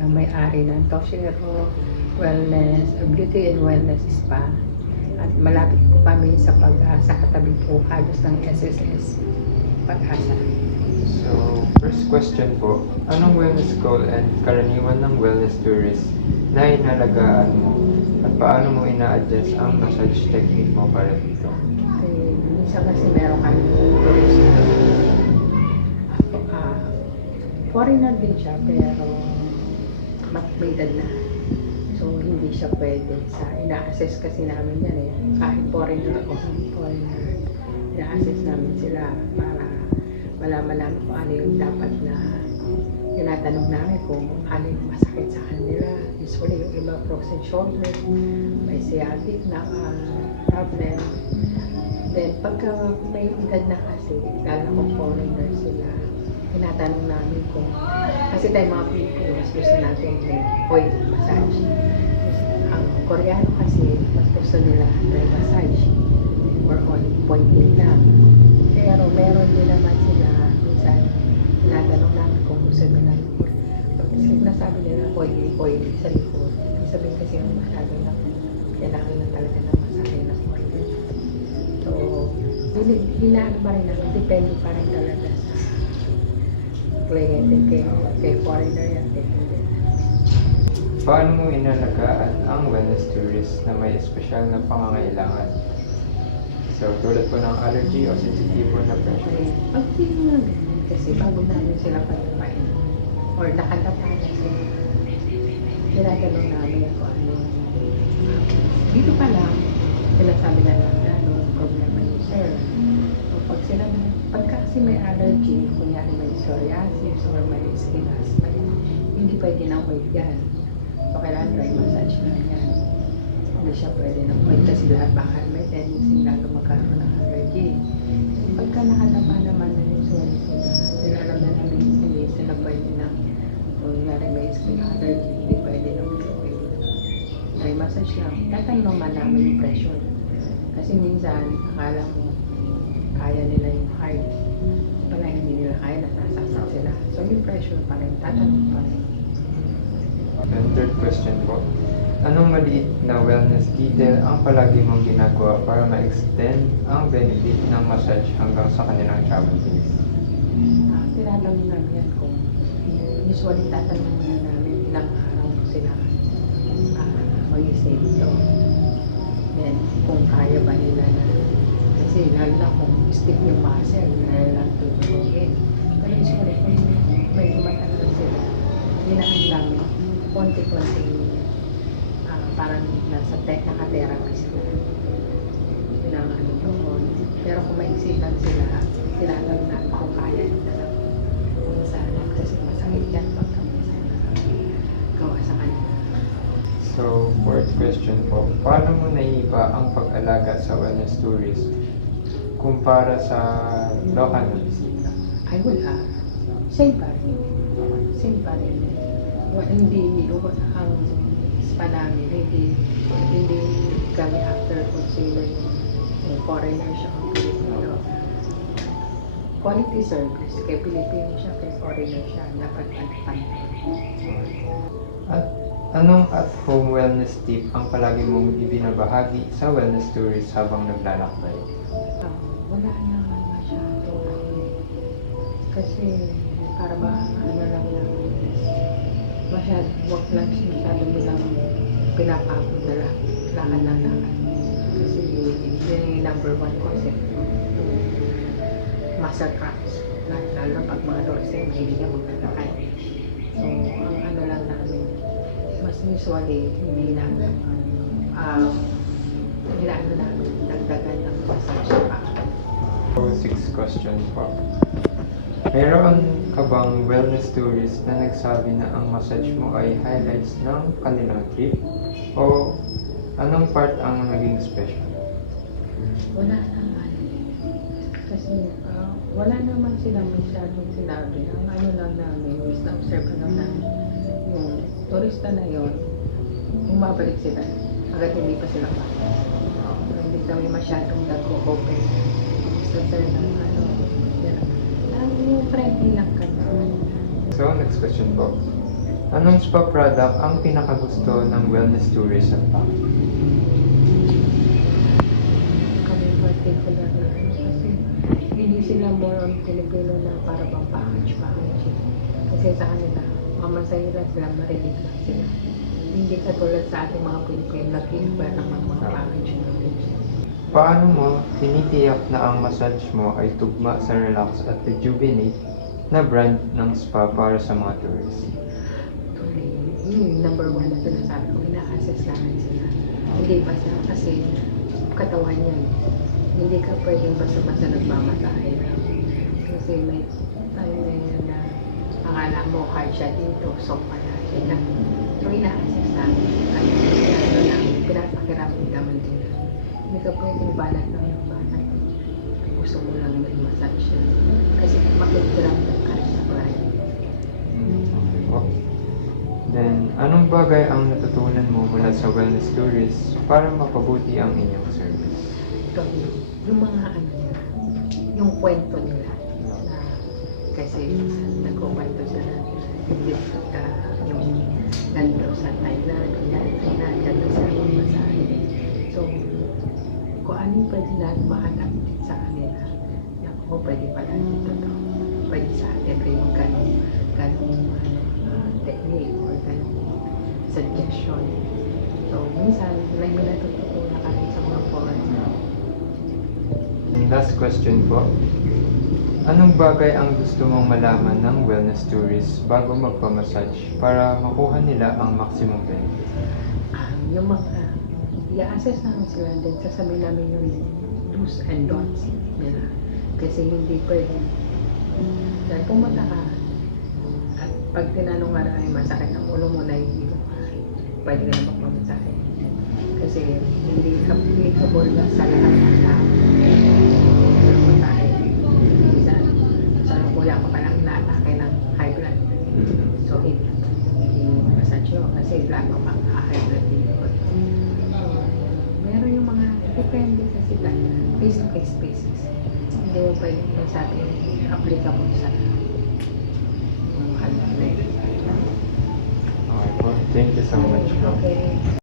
ang may-ari ng Toshiro Wellness, Beauty and Wellness Spa. At malapit po kami sa Pag-asa, katabi po halos ng SSS Pag-asa. So, first question po, anong wellness goal and karaniwan ng wellness tourist na inalagaan mo at paano mo ina-adjust ang massage technique mo para dito? Minsan kasi meron kami turista. Foreigner din siya pero may edad na. So hindi siya pwede sa ina-assess kasi namin yan eh. Kahit foreigner o hindi foreigner, ina-assess namin sila para malaman namin kung ano yung dapat na tinatanong namin kung ano yung masakit sa kanila. Usually yung iba frozen shoulder, may sciatic na problem. Then pagka may edad na kasi, lalo kung foreigner sila, tinatanong namin kung, kasi tayo mga Pilipinos, gusto natin may oil massage. Ang Koreano kasi, mas gusto nila dry massage or oil pointing lang. Pero meron din naman sila, minsan, tinatanong namin kung gusto nila. Pag nasabi nila oil sa likod, sabihin kasi yung masyado na kailangan na talaga ng massage ng oil. So, hinaan pa rin namin, depende pa rin talaga sa kliyente, kay foreigner yan, kay hindi. Paano mo inalagaan ang wellness tourist na may espesyal na pangangailangan? So, tulad po ng allergy o sensitibo na pressure. Pag hindi nga ganun, kasi bago namin sila palupain or nakatapa na sila, tinatanong namin kung ano. Dito pa lang, sinasabi na lang na ano problema niyo, sir. So, pagka kasi may allergy, kunyari may psoriasis or may skin asthma, hindi pwede na oil yan. So, kailangan dry massage na yan. Hindi siya pwede na oil kasi lahat baka may tendency lalo magkaroon ng allergy. Pagka nakatapa naman na yung sila, alam na namin hindi sila pwede na kunyari may skin allergy, hindi pwede na oil. Dry massage lang. Tatanong naman namin yung pressure. Kasi minsan, akala mo, kaya nila yung heart. Wala, hindi nila kaya, nasasaksak sila. So, yung pressure pa rin, tatanong pa rin. And third question po, anong maliit na wellness detail ang palagi mong ginagawa para ma-extend ang benefit ng massage hanggang sa kanilang travel days? Tinatanong namin yan kung usually tatanong na namin ilang araw sila mag-stay dito. Then, kung kaya ba nila na kasi lalo na kung stick yung muscle, na lang tutulogin. Pero usually, kung may tumatanda sila, ginaan namin, konti-konti parang naka-therapy sila. Yun ang ano doon. Pero kung maisipan sila, tinatanong namin kung kaya nila lang. Kung saan, kasi masakit yan pagka minsan gawa sa kanila. So, fourth question po, paano mo naiiba ang pag-alaga sa wellness tourist kumpara sa local na bisita? Ay, wala. Same pa rin. Same pa rin. Hindi, ang spa namin, hindi kami after consider yung foreigner siya kung Pilipino. Quality service, kay Pilipino siya, kay foreigner siya, dapat pantay. At anong at-home wellness tip ang palagi mong ibinabahagi sa wellness tourist habang naglalakbay? Wala naman masyado. Kasi para ba ano lang wag lang masyado nilang pinapagod na lakad na lakad. Kasi yun yung number one concept. Muscle cramps. Lalo pag mga dorse, mahilig niya maglalakad. So, ang ano lang namin, mas usually, hindi namin dagdagan ng massage pa. So, sixth question po. Meron ka bang wellness tourist na nagsabi na ang massage mo ay highlights ng kanilang trip? O anong part ang naging special? Wala naman. Kasi wala naman silang masyadong sinabi. Ang ano lang namin, is na-observe lang namin yung turista na yon, bumabalik sila hanggat hindi pa sila pa. Hindi kami masyadong nag-open. Gusto sila ng ano, yung friendly lang kami. So, next question po. Anong spa product ang pinakagusto ng wellness tourism? Kami particular na kasi hindi sila more on Filipino na para bang package. Kasi sa kanila, mamasaya lang sila, marinig lang sila. Hindi katulad sa ating mga Pilipino, nag-inquire ng mga package. Paano mo tinitiyak na ang massage mo ay tugma sa relax at rejuvenate na brand ng spa para sa mga tourists? Yung number one na sinasabi ko, ina-assess namin sila. Hindi basta kasi katawan yan. Hindi ka pwedeng basta-basta nagmamatahe lang. Kasi may time na yun na akala mo hard siya dito, soft pala siya. So ina-assess namin. At ano lang, pinapakiramdaman din. Hindi ka pwedeng balat lang yung balat. Gusto mo lang mag-massage siya. Kasi makikiramdam ka rin sa client. Okay po. Then, anong bagay ang natutunan mo mula sa wellness tourists para mapabuti ang inyong service? Ito, yung mga ano nila, yung kwento nila na kasi nagkukwento sila hindi yung ganito sa time na ganyan, ganito sa masahe. So, kung ano yung pwede natin mahanap sa kanila, yan, pwede pala dito to. Pwede sa atin rin yung ganong technique or ganong suggestion. So, minsan, may natututunan ka rin sa mga foreigner. And last question po. Anong bagay ang gusto mong malaman ng wellness tourists bago magpamassage para makuha nila ang maximum benefit? Yung mga i-assess namin sila din, sasabihin namin yung do's and don'ts nila. Kasi hindi pwede. Dahil pumunta ka, at pag tinanong ka na ay masakit ang ulo mo, nahihilo ka, pwede ka na magpamasahe. Kasi hindi applicable na sa lahat ng tao. Masahe. Minsan, sa kuya pa palang inaatake ng high blood. So, hindi massage yun kasi lalo pang high blood dito. So, meron yung mga depende kasi face-to-face basis. Hindi mo pwede masabi applicable sa mga halal na yun. Okay po. Thank you so much po. Okay.